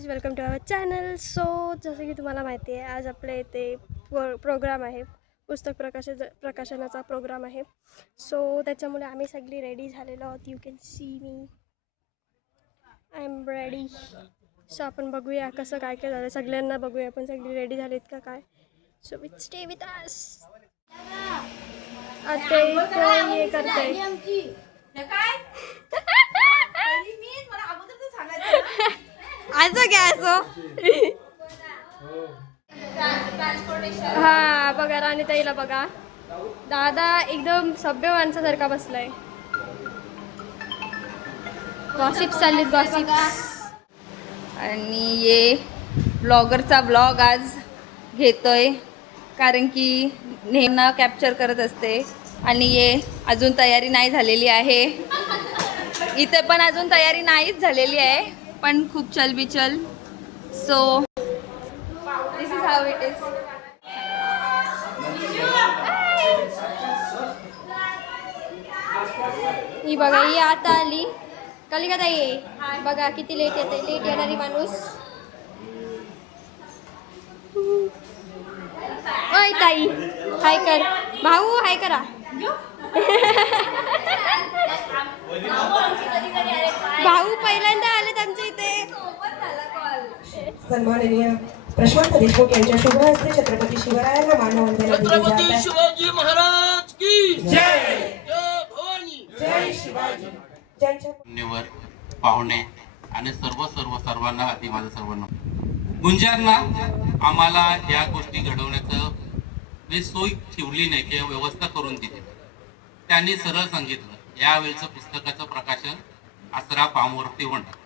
Please welcome to our channel. So जसं की तुम्हाला माहिती आहे, आज आपल्या इथे प्रोग्राम आहे, पुस्तक प्रकाशनाचा प्रोग्राम आहे. सो त्याच्यामुळे आम्ही सगळी रेडी झालेलो आहोत. You can see me, I am ready. So आपण बघूया कसं काय काय झालं, सगळ्यांना बघूया आपण सगळी रेडी झालीत का काय. So with stay with us. आता हे करताय आज घ्यायचो. हा बघा, राणीताईला बघा, दादा एकदम सभ्य माणसासारखा बसलाय. गॉसिप चाललीत, गॉसिप. आणि ये ब्लॉगरचा ब्लॉग आज घेतोय कारण की नेहमी कॅप्चर करत असते. आणि ये अजून तयारी नाही झालेली आहे, इथे पण अजून तयारी नाहीच झालेली आहे, पण खूप चलबिचल. So this is how it is. ही बघा, ही आता आली. कलिका ताई बघा किती लेट येते, लेट येणारी माणूस. ओय ताई, हाय कर. भाऊ हाय करा. भाऊ पहिल्यांदा आले आमच्या इथे. सन्माननीय प्रशांत देशमुख यांच्या शुभ हस्ते छत्रपती शिवरायांना मानवंदना दिली जात आहे. छत्रपती शिवाजी महाराज की जय. जय भवानी. जय शिवाजी. ज्यांच्या मान्यवर पाहुणे आणि सर्वांना आधी माझं सर्वांना गुंजारना आम्हाला या गोष्टी घडवण्याचं सोय ठेवली नाही किंवा व्यवस्था करून दिली. त्यांनी सरळ सांगितलं यावेळेचं पुस्तकाचं प्रकाशन आसरा फार्मवरती होणार.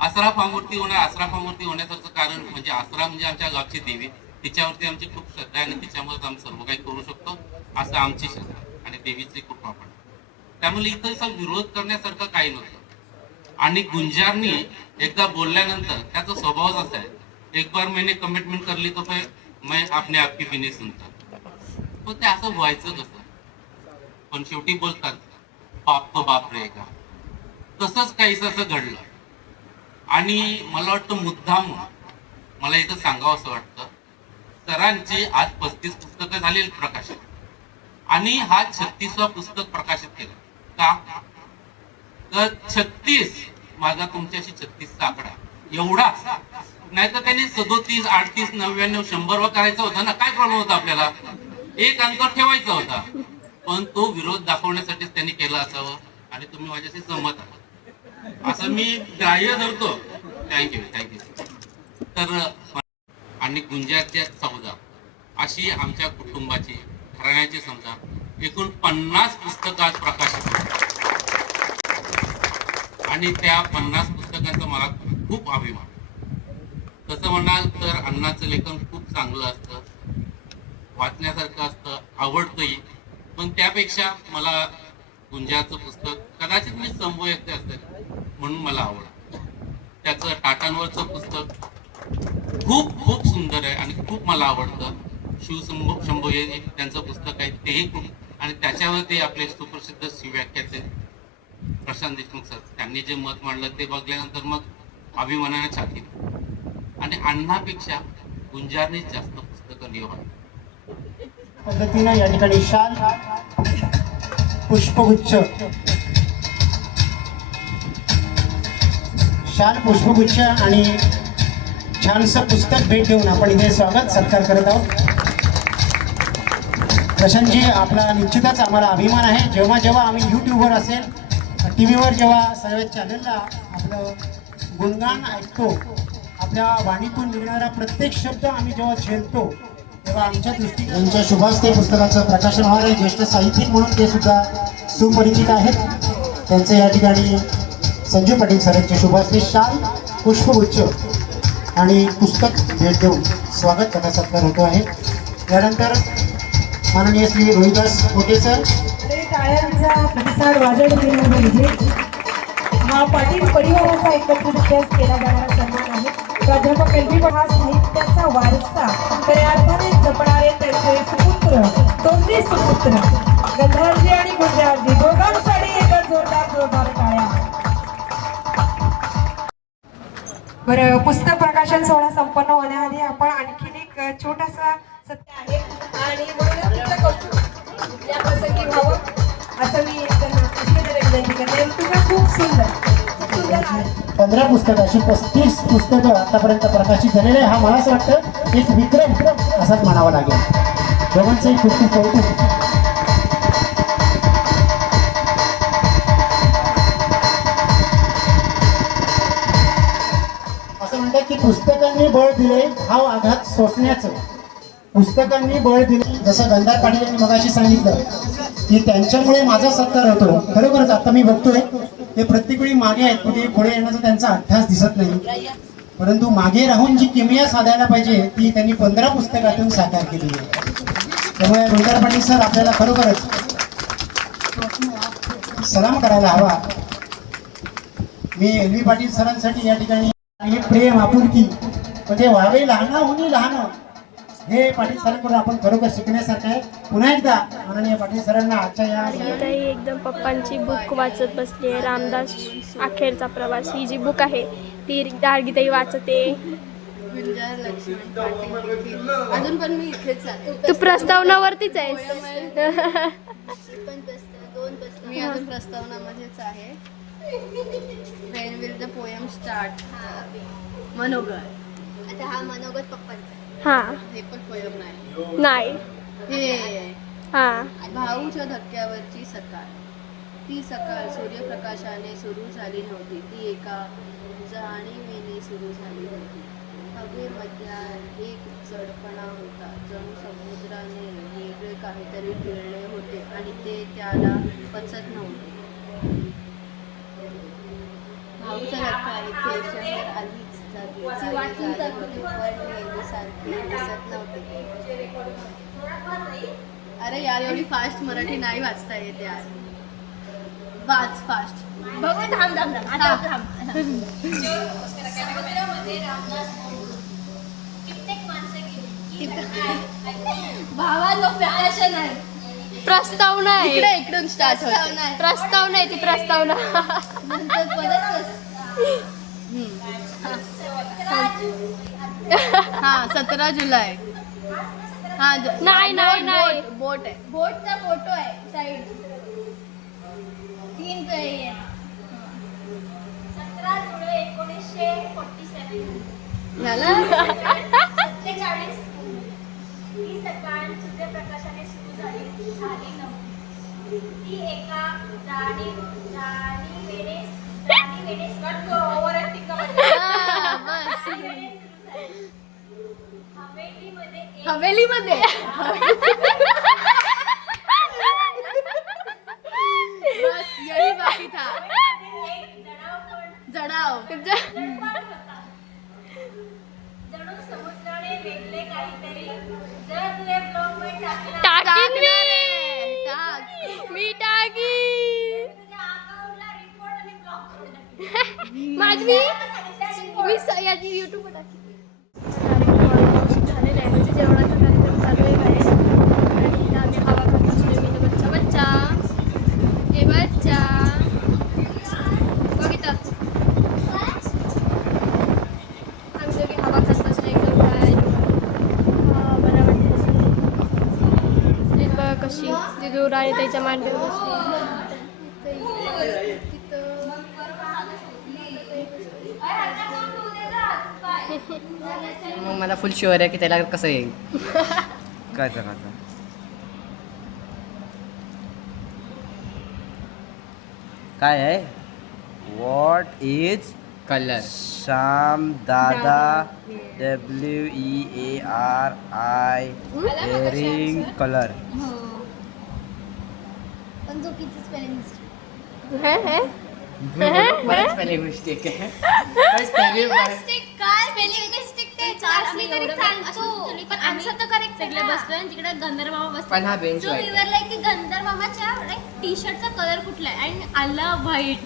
आसरा फार्मवरती होण्याचं कारण म्हणजे आसरा म्हणजे आमच्या गावची देवी, तिच्यावरती आमची खूप श्रद्धा आहे आणि तिच्यामुळेच आम्ही सर्व काही करू शकतो असं आमची श्रद्धा आणि देवीची कृपा पण. त्यामुळे इथं विरोध करण्यासारखं काही नव्हतं. आणि गुंजारनी एकदा बोलल्यानंतर त्याचा स्वभावच असा आहे, एक बार मैंने कमिटमेंट कर ली तो फिर मैं अपने आप की भी नहीं सुनता. तो ते असं व्हायचं कसं, पण शेवटी बोलतात बाप तो बाप रहेगा. तसंच काहीच असं घडलं. आणि मला वाटतं मुद्दाम मला इथं सांगावं असं वाटतं, सरांची आज 35 पुस्तकं झालेली प्रकाशित आणि हा 36वा पुस्तक प्रकाशित केलं. का तर 36 माझा तुमच्याशी 36चा आकडा एवढा नाही तर त्यांनी 37, 38, 99, 100 करायचा होता ना. काय प्रॉब्लेम होता, आपल्याला एक अंक ठेवायचा होता, पण तो विरोध दाखवण्यासाठीच त्यांनी केला असावं आणि तुम्ही माझ्याशी सहमत आहात असं मी ग्राह्य धरतो. थँक्यू. तर आणि गुंजारच्या 14 अशी आमच्या कुटुंबाची घराण्याची समजा एकूण 50 पुस्तकं आज प्रकाशित होतात आणि त्या 50 पुस्तकांचा मला खूप अभिमान. तसं म्हणाल तर अण्णाचं लेखन खूप चांगलं असतं, वाचण्यासारखं असतं, आवडतंही. पण त्यापेक्षा मला गुंजारचं पुस्तक कदाचित मी संभोयते असेल म्हणून मला आवडतं. त्याचं टाटांवरचं पुस्तक खूप सुंदर आहे आणि खूप मला आवडतं. शिवशंभो हे त्यांचं पुस्तक आहे, तेही खूप. आणि त्याच्यावरती आपले सुप्रसिद्ध शिवव्याख्याते प्रशांत देशमुख सर त्यांनी जे मत मांडलं ते बघल्यानंतर मग अभिमानाने छाती. आणि अण्णापेक्षा गुंजारने जास्त पुस्तकं लिहिली पद्धतीनं या ठिकाणी शाल, पुष्पगुच्छ आणि छानसं पुस्तक भेट देऊन आपण इथे स्वागत सत्कार करत आहोत. प्रशांतजी, आपला निश्चितच आम्हाला अभिमान आहे. जेव्हा जेव्हा आम्ही यूट्यूबवर असेल, टी व्हीवर जेव्हा सर्व चॅनलला आपलं गुणगान ऐकतो, आपल्या वाणीतून निघणारा प्रत्येक शब्द आम्ही जेव्हा झेलतो, तेव्हा आमच्या दृष्टीने त्यांच्या शुभास्ते पुस्तकाचं प्रकाशन होणार आहे. ज्येष्ठ साहित्यिक म्हणून ते सुद्धा सुपरिचित आहेत. त्यांचं या ठिकाणी संजय पाटील सरांचे शुभास्ते शाल, पुष्पगुच्छ आणि पुस्तक भेट देऊन स्वागत करण्याचा सत्कार होतो आहे. त्यानंतर माननीय श्री रोहिदास कोटे सर. टाळ्यांचा प्रतिसाद वाजवून दिला म्हणजे हा पाटील परिवाराचा एकत्रितरित्या केला जाणारा सन्मान आहे. प्राध्यापक एलबी हा साहित्याचा वारसा खऱ्या अर्थाने जपणारे त्यांचे सुपुत्र, दोन्ही सुपुत्र गंधारजी आणि गुंजारजी दोघांसाठी एकच जोरदार टाळ्या. बरं, पुस्तक प्रकाशन सोहळा संपन्न होण्याआधी आपण आणखीन एक छोटासा सत्य आहे आणि म्हणून तुमचं कौतुक या प्रसंगी व्हावं असं मी त्यांना विनंती करते. तुझं खूप सुंदर आहे. 15 पुस्तकं अशी 35 पुस्तकं आतापर्यंत प्रकाशित झालेले आहे. हा मला असं वाटतं एक विक्रम असाच म्हणावा लागेल. दोघांचंही खूप खूप कौतुक. असं म्हणतात की पुस्तकांनी बळ दिले हा आघात सोसण्याचं. पुस्तकांनी बळ दिले, जसं गंधार पाटील यांनी मगाशी सांगितलं की त्यांच्यामुळे माझा सत्कार होतो. खरोखरच आता मी बघतोय ते प्रत्येक वेळी मागे आहेत, कुठे पुढे येण्याचा त्यांचा अट्टास दिसत नाही. परंतु मागे राहून जी किमया साधायला पाहिजे ती त्यांनी 15 पुस्तकातून साकार केलेली आहे. त्यामुळे गंधार पाटील सर आपल्याला खरोखरच सलाम करायला हवा. मी LV पाटील सरांसाठी या ठिकाणी हे प्रेम आपुलकी म्हणजे व्हावे लहानाहूनही लहान हे पाटील सरांकडून आपण खरोखर शिकण्यासारखं आहे. पुन्हा एकदा माननीय पाटील सरांना आजच्या या ताई एकदम पप्पांची बुक वाचत बसली आहे. रामदास अखेरचा प्रवास ही जी बुक आहे ती गार्गीताई वाचते. अजून पण मी इथेच आहे. तू प्रस्तावनावरतीच आहेस. मी अजून प्रस्तावनामध्येच आहे. Wien will the poem start. मनोगत. आता हा मनोगत पप्पांचा. हा हे पण पोएम नाही. नाही हे हा भाऊच्या धक्क्यावरची सकाळ. ती सकाळ सूर्यप्रकाशाने सुरू झाली नव्हती, ती एका जाणीवेने सुरू झाली होती. हवेमध्ये एक जडपणा होता, जणू समुद्राने वेगळे काहीतरी पिळले होते आणि ते त्याला पचत नव्हते. भाऊचा धक्का इथे शहर आधीच झाली होती, पण नेहमीसारखी दिसत नव्हती. अरे यार, एवढी फास्ट मराठी नाही वाचता येते यार. वाच फास्ट. बघू. भावा प्रकाशन आहे. प्रस्तावना आहे. इकडून स्टार्ट होत. प्रस्तावना आहे ती प्रस्तावना. हा 17 जुलै. हा नाही. बोट आहे. बोटचा फोटो आहे साईड. 3 पे 17 जुलै 1947 झाला. 47 ही सकाळ सूर्यप्रकाशाने सुरू झाली नव्हती, ती एका हवेलीमध्ये बस यही बाकी था. जडाव. जणू समुद्राने वेगळे काहीतरी. जर तू हे ब्लॉग मध्ये टाकीन मी टाकीन. माझी याची युट्यूबवर टाकी. झालेला आहे म्हणजे जेवणाचा कार्यक्रम चालू आहे आणि इथं आम्ही हवा खात बसलो. मी बच्चा बच्चा हे बच्चा बघितलं आम्ही दोघी हवा खात बसलो एकदम काय बरं वाटतं. ते बघ कशी ती दूर आणि त्याच्या मांडीवर बसली. मग मला फुल शुअर आहे की त्याला कसं येईल. काय काय आहे. What is colour. श्याम दादा WEARI वेअरिंग कलर. पण जो किती स्पेलिंग बरंच पहिले मिस्टेक आहे. काय स्पेलिंग मिस्टेक ते चार मी तरी सांगतो पण आन्सर तर करेक्ट सगळे बसलोय आणि तिकडे गंधर्व मामा बसले. पण हा बेंच जो वाईट. विवर लाईक की गंधर्व मामाच्या लाईक टी-शर्टचा कलर कुठला आहे आणि आला व्हाईट.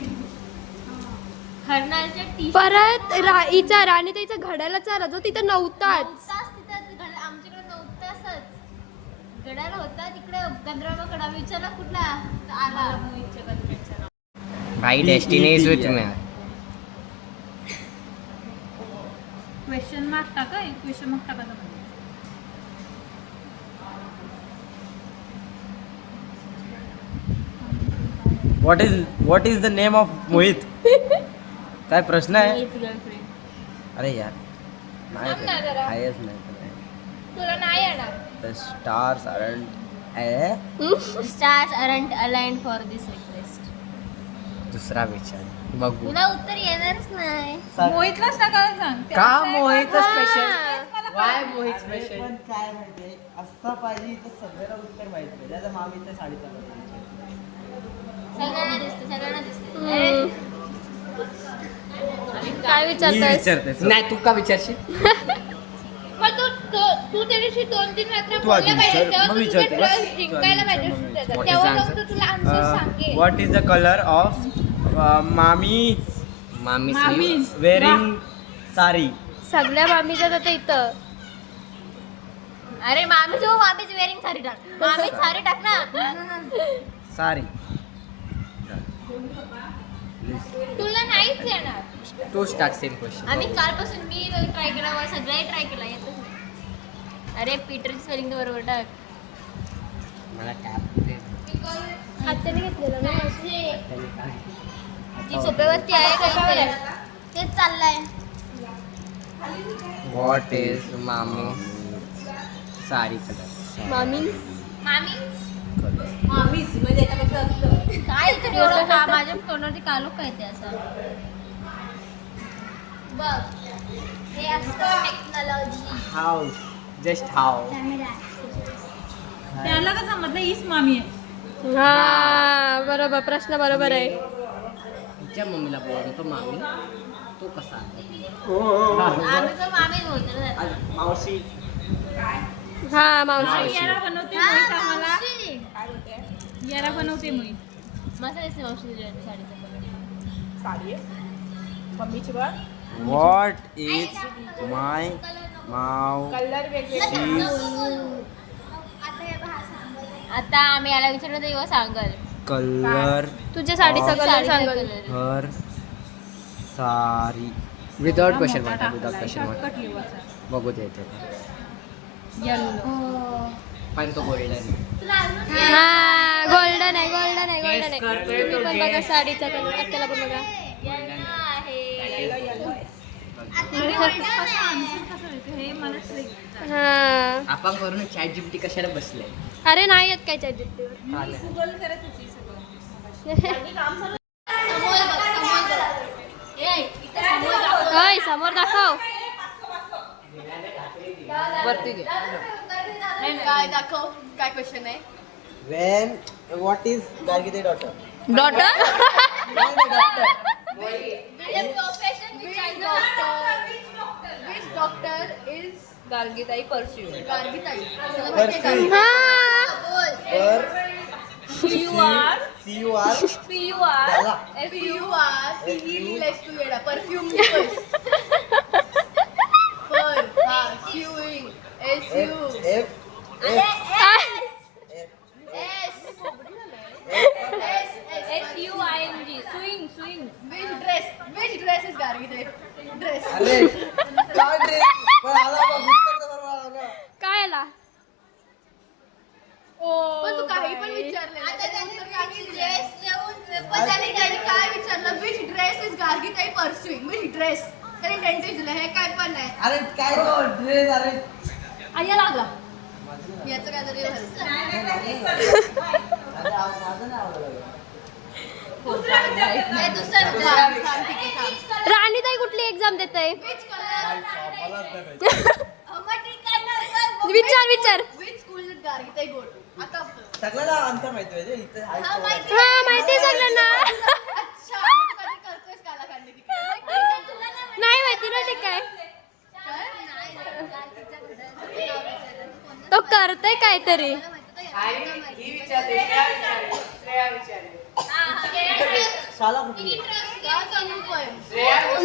हरणालच्या टी-शर्ट परत हिचा राणीताईचा घड्याला चाला जो तिथं नव्हताच. तिथं आमच्याकडे नव्हताच गडाला होता तिकडे गंधर्वाकडे विचारला कुठला तर आला मोहितच्या गंधर्वाचा. भाई destiny is with me. Question mark टाका क्वेश्चन मार्क टाका what is the name of Mohit? काय प्रश्न आहे? अरे यार आहेच नाही. तुला नाही येणार. The stars aren't Stars aren't aligned for this request. दुसरा विचार बघू. तुला उत्तर येणारच नाही. मोहितलाच टाकायला सांग. का Mohit special? Y Mohit special? पण काय माहितीये असं पाहिजे तर सगळ्याला उत्तर माहित पाहिजे. त्याचा मामीच्या साडीचा सगळ्यांना दिसते. काय मी विचारताय? विचारते. नाही तू का विचारशील? पण तू त्या दिवशी 2-3 रात्र तू आधी बोलला पाहिजे, विचार, तेव्हा मग तू विचारते. तुझं ट्रस्ट जिंकायला पाहिजे. What is तेव्हा the जाऊन answer? तो तुला आन्सर सांगेल. What is the color of मामी wearing साडी? सगळ्या मामीच्या आता इथं. अरे मामीच वेअरिंग साडी टाक. मामी साडी टाक ना. साडी. तुला नाहीच येणार. तू स्टार्ट सेम क्वेश्चन. आम्ही कालपासून मी ट्राय केला, सगळे ट्राय केला, येतच नाही. अरे पीटरची स्पेलिंग तर बरोबर टाक. मला टॅप हाताने घेतलेलं ना. ती सोप्यावरती आहे काही तेच चाललंय. व्हॉट इज मामी साडी कलर? मामीच म्हणजे काय तरी एवढं का माझ्या तोंडावरती कालो काय ते असं बघ. हे असतं टेक्नॉलॉजी. How just how. त्याला का समजलं हीच मामी आहे. हा बरोबर, प्रश्न बरोबर आहे. तिच्या मम्मीला बोलतो मामी. तो कसा आहे? आम्ही तर मामीच बोलतो ना. मावशी. हा मावशी. यारा बनवते हा, मोहित आम्हाला. मावशी. यारा बनवते मोहित. मस्त दिसते मावशी तुझ्या साडीचं कलर. व्हॉट इज माय माव? आता आम्ही याला विचारलं तर येऊ सांगल. कलर तुझ्या साडीचा कलर सांगल. हर सारी without question mark. Without question mark. बघू दे ते. पण तो गोल्डन आहे. हा गोल्डन आहे. तुम्ही पण बघा साडीचा कलर. अक्काला पण बघा. हे मला ट्रिक. हा. आपण करून चॅट जीपीटी कशाला बसले? अरे नाही येत काय चार्जेस. गुगल करत होती सगळं. होय समोर दाखव. वरती घे. काय दाखव, काय क्वेश्चन आहे? When what is Gargi daughter? Daughter. Which doctor is गार्गीताई परस्यू. गार्गीताई? हा. PUR CUR झाला. Perfume. SUING swing. Which dress is Gargi dress? अरे काय ड्रेस पण आला बघ उत्तर तर बरोबर आलं ना. काय आला? पण तू काही पण विचारले. आता त्यांनी ड्रेस देऊन पण त्यांनी काय विचारलं? Which dress is Gargi pursuing? Which dress? त्यांनी डेंटिस्ट दिलं. हे काय पण नाही. अरे काय ड्रेस? अरे आया लागला. याचं काय तरी माझं नाव आवडलं. दुसरा विचार. राणीताई कुठली एक्झाम देत आहे? विचार. Which school did Gargi go to? आता सगळ्याला आन्सर माहिती आहे इथे आहे. हा माहिती हा माहिती सगळ्यांना. अच्छा मग तू कधी करतोयस कालाखांडी तिकडे? नाही माहिती ना ते काय. तो करतोय काहीतरी. शाला कुठली?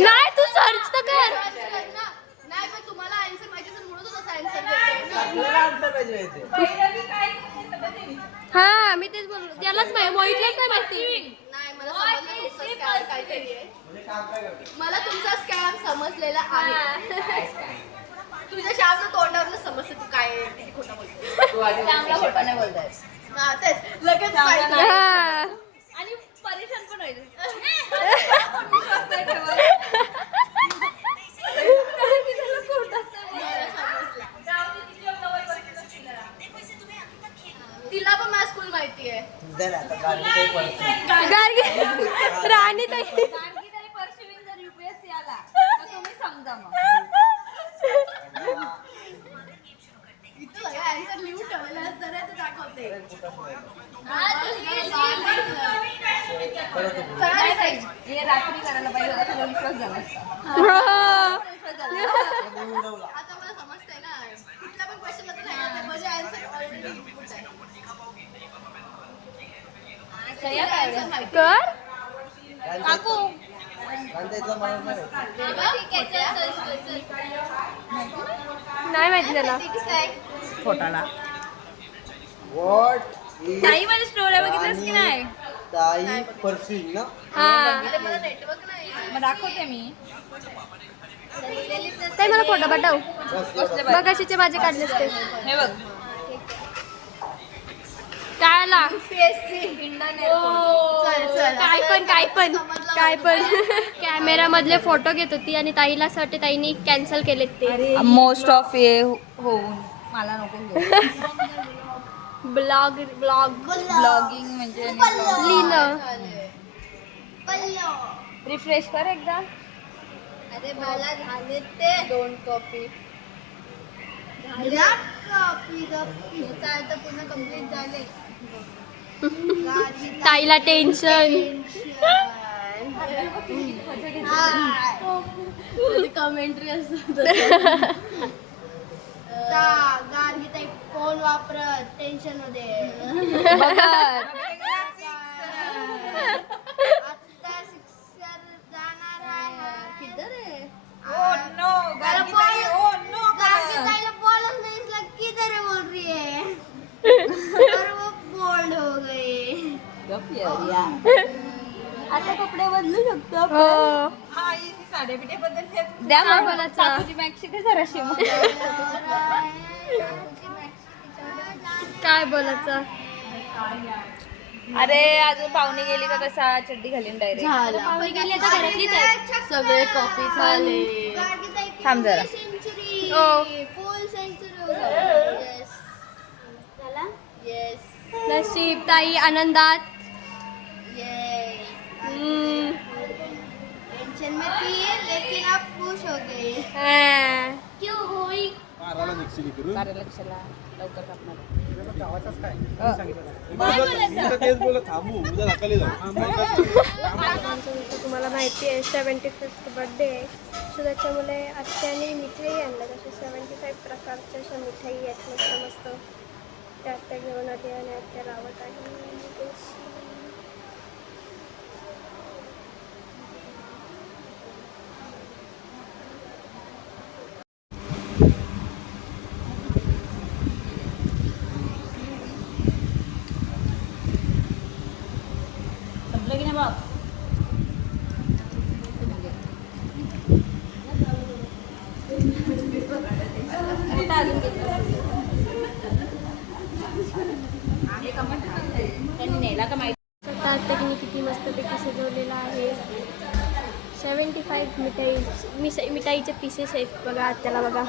नाही तू सर्च तर कर. नाही पण तुम्हाला आन्सर माहिती असेल म्हणून तू तसा आन्सर देतोय. सगळ्याला आन्सर पाहिजे इथे. हा मी तेच बोललो. त्यालाच माहिती, मोहितलाच नाही माहिती. नाही मला समजलं तुमचा स्कॅम काहीतरी आहे. मला तुमचा स्कॅम समजलेला आहे. तुझ्या श्यामला तोंडावरनं समजतं तू काय आहे, किती खोटं बोलते. श्यामला खोटं नाही बोलताय. हा, तेच लगेच श्यामला माहिती. हा. आणि परेशान पण होईल. तिला पण माझ्या स्कूल माहिती आहे. जरा आता गार्गी ताई परस्विन. गार्गी राणी ताई गार्गीताई परशिवीन जर UPSC आला तर तुम्ही समजा मग. इथं सगळे answer लिहून ठेवलेले असतात रे, ते दाखवते. नाही ताई, हे रात्री करायला पाहिजे होतं, तुला विश्वास झाला असता. हा. विश्वास झाला असता. आता मला समजतंय ना, कुठल्या पण क्वेश्चनला तर नाही येत, माझे answer already input आहे. श्रेया काय एवढं? कर काकू गांधीचं माहित नाही. नाही माहिती त्याला. खोटाला. What is ताई माझ्या स्टोऱ्या बघितल्यास की नाही? ताई परस्विन ना? हा मला नेटवर्क नाही. मग दाखवते मी. ताई मला फोटो पाठव. बसले बाई. बघ अशीचे माझे काढले असते. हे बघ. काय आला इंडियन काय पण कॅमेरा मधले फोटो घेत होती आणि ताईला असं वाटते ताईने कॅन्सल केलेत ते. मोस्ट ऑफ हे होऊन मला नको ब्लॉगिंग म्हणजे लिहिणं. रिफ्रेश कर एकदा. अरे मला झाले ते 2 कॉपी. पूर्ण कम्प्लीट झाले. ताईला टेन्शन. कमेंट्री असतात. गार्गी ताई फोन वापरत टेन्शन मध्ये. आता 6 जाणार आहे. किधर आहे? गार्गी ताईला बोलच नहीं इसलिए किधर है बोल रही है. और वो बोल्ड हो गए. आता कपडे बदलू शकतो हो. द्या मग मला चाकूची मॅक्सी दे जराशी मग. काय बोलायचं. अरे अजून पाहुणे गेली का कसा चड्डी घालीन डायरेक्ट. सगळे कॉपी झाले. थांब जरा. हो. Full century. येस. नशीब ताई आनंदात. टेंशन में थी लेकिन अब खुश हो गए. हा. क्यों हुई? कार्यालयाला लवकर कापणार. तुम्हाला माहिती आहे 75th बर्थडे आहे. सो त्याच्यामुळे आत्याने मिठाई आणल्या तसे 75 प्रकारच्या अशा मिठाई आहेत मस्त मस्त. त्या आत्या घेऊन आली आणि आत्या लावत आहे. आत्याने किती मस्तपैकी सजवलेला आहे. 75 मिठाईचे पीसेस आहेत बघा आत्याला बघा.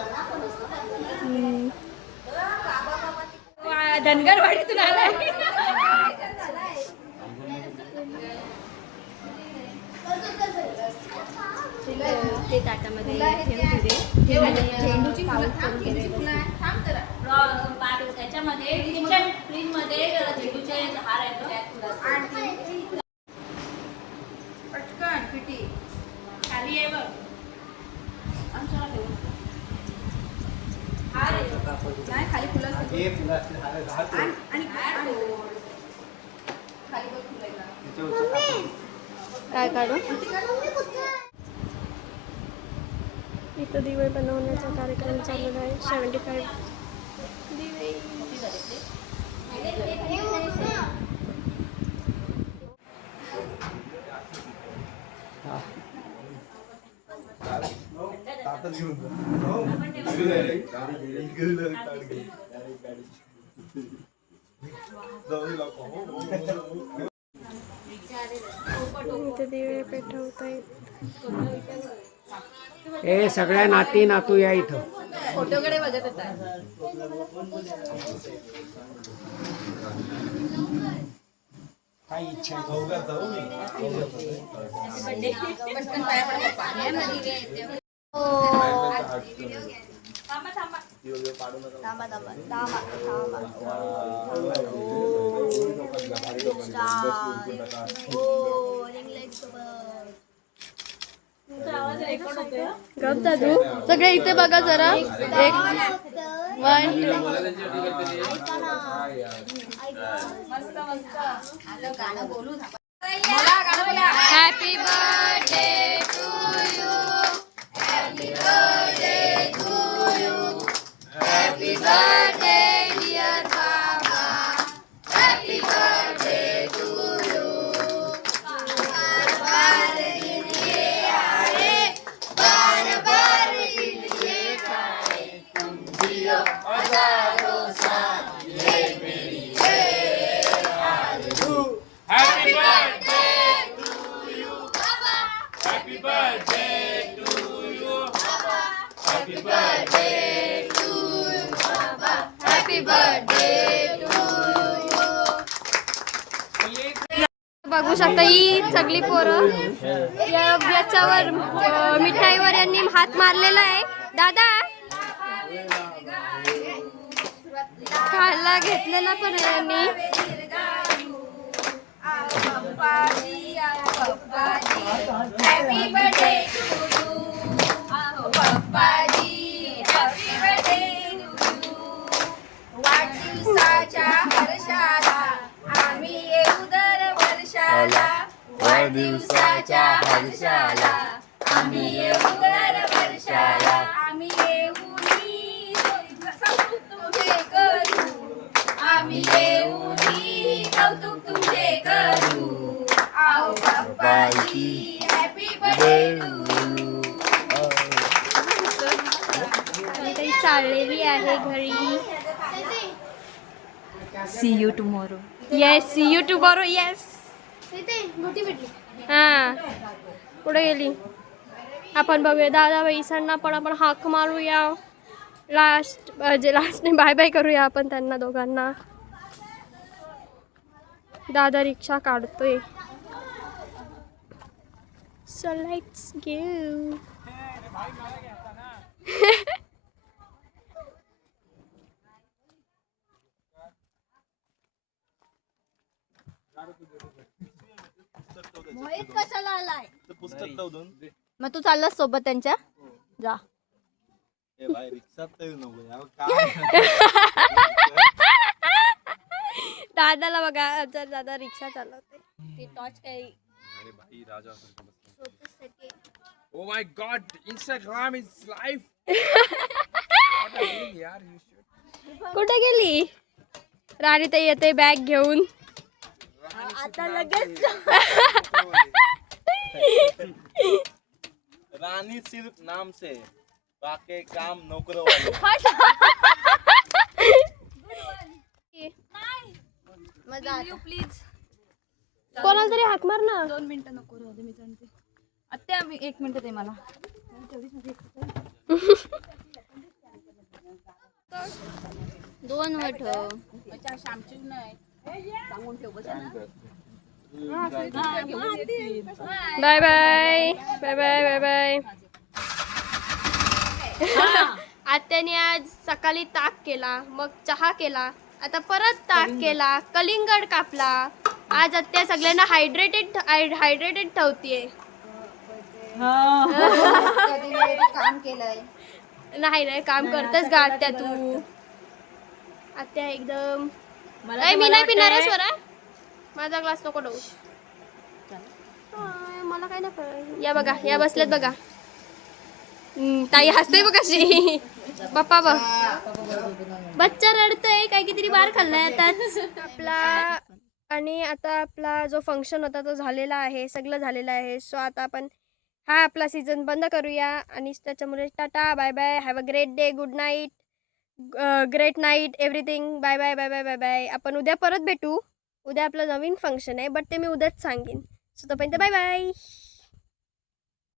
धनगरवाडीतून आलाय. ते ताटामध्ये झेंडूची त्याच्यामध्ये किचन फ्रीजमध्ये झेंडूचे हार आहेत. पटकन पिटी खाली आहे बघ. नाही खाली फुलं आणि खाली बघ फुलं. काय काढू. इथं दिवे बनवण्याचा कार्यक्रम चालू आहे. 75 दिवे. इथे दिवे पेटवत आहेत. हे सगळ्या नाती नातू या इथं. फोटोकडे बघत होता. काय इच्छा आहे? गप दादू सगळे इथे बघा जरा. एक 1 2 happy birthday to you. Happy birthday to you. Happy birthday dear बाबा. Happy birthday to you. बार बार दिन ये आए, बार बार दिन ये खाए, तुम जियो हजारों साल, ये मेरी है आरज़ू. Happy birthday to you. Happy birthday to you. Happy birthday to you, Baba. Happy birthday to you. बघू शकता ही सगळी पोरं याच्यावर मिठाईवर यांनी हात मारलेला आहे. दादा खायला घेतलेला पण आहे यांनी. Happy birthday to you. पप्पाजी हॅपी बर्थडे टू यू. वाढदिवसाच्या हर्षाला आम्ही येऊ दर वर्षाला. वाढदिवसाच्या हर्षाला आम्ही येऊ दर वर्षाला. आम्ही येऊनी कौतुक तुझे करू. आम्ही येऊनी कौतुक तुझे करू. आओ पप्पाजी हॅपी बर्थडे टू यू. काही चाललेली आहे घरी. See you tomorrow. Yes see you tomorrow. Yes. मोठी भेटली. हां पुढे गेली. आपण बघूया दादा वैसांना पण आपण हाक मारूया. लास्ट नाही बाय बाय करूया आपण त्यांना दोघांना. दादा रिक्षा काढतोय. So let's go. मोहित कशाला आलाय? मग तू चाललास सोबत त्यांच्या? जा. दादाला बघा आमचा दादा रिक्षा चालवते. ती टॉर्च काही Oh my God! Instagram is live. कुठे गेली? राणी ताई येते बॅग घेऊन. आता लगेच रानी सिर्फ नाम से, बाकी काम नौकरों वाले. मजा प्लीज कोणाला तरी हाक मार ना. 2 मिनिटं नको राहू दे मी जाणते. आत्या 1 मिनिट दे मला. 2 वठ. Bye bye bye bye bye bye. आत्याने आज सकाळी ताक केला, मग चहा केला, आता परत ताक केला, कलिंगड कापला. आज आत्या सगळ्यांना हायड्रेटेड ठेवतीये. काम केलंय. नाही काम करतेस का आत्या तू? आत्या एकदम मी नाही पिणार आहे स्वरा. माझा ग्लास नको डोस. मला काय नको. या बघा या बसल्यात बघा. ताई हसते बघ कशी. पप्पा बघ बच्चा रडतय. काय किती बार खाल्लाय आताच आपला. आणि आता आपला जो फंक्शन होता तो झालेला आहे. सगळं झालेलं आहे. सो आता आपण हा आपला सीझन बंद करूया आणि त्याच्यामुळे tata bye bye, have a great day, good night, great night everything, bye bye bye bye bye bye. आपण उद्या परत भेटू. उद्या आपलं नवीन फंक्शन आहे, बट ते मी उद्याच सांगेन. सो तोपर्यंत बाय बाय.